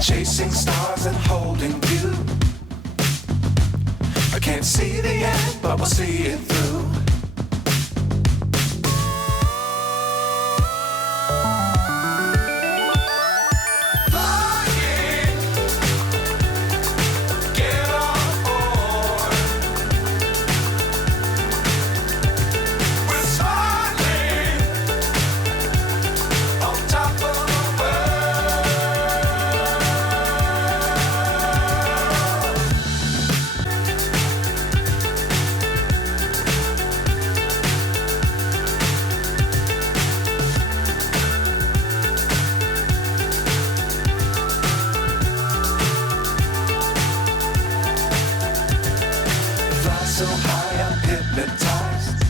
Chasing stars and holding you. I can't see the end, but we'll see it through. So high I'm hypnotized.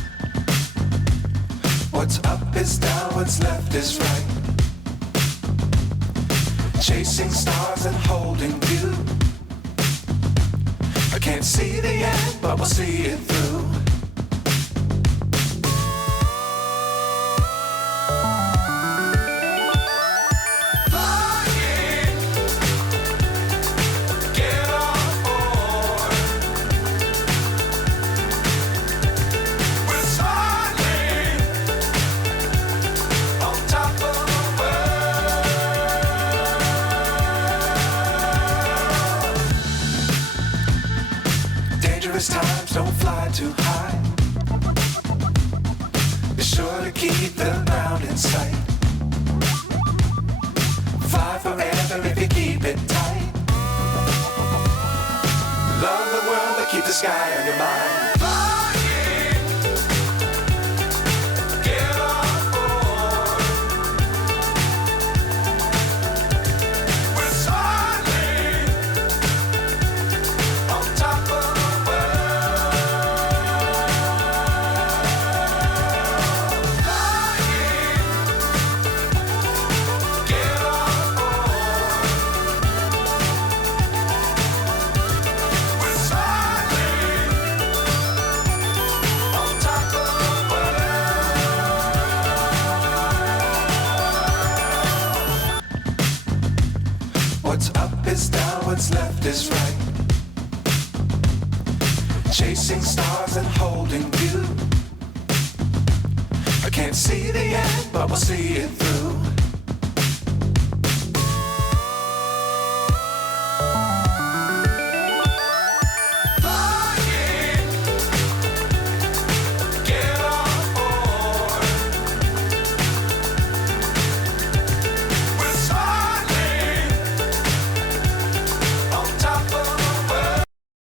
What's up is down, what's left is right. Chasing stars and holding you. I can't see the end, but we'll see it through. Times don't fly too high. Be sure to keep the ground in sight. Fly forever if you keep it tight. Love the world but keep the sky on your mind. What's up is down, what's left is right. Chasing stars and holding you. I can't see the end, but we'll see it through.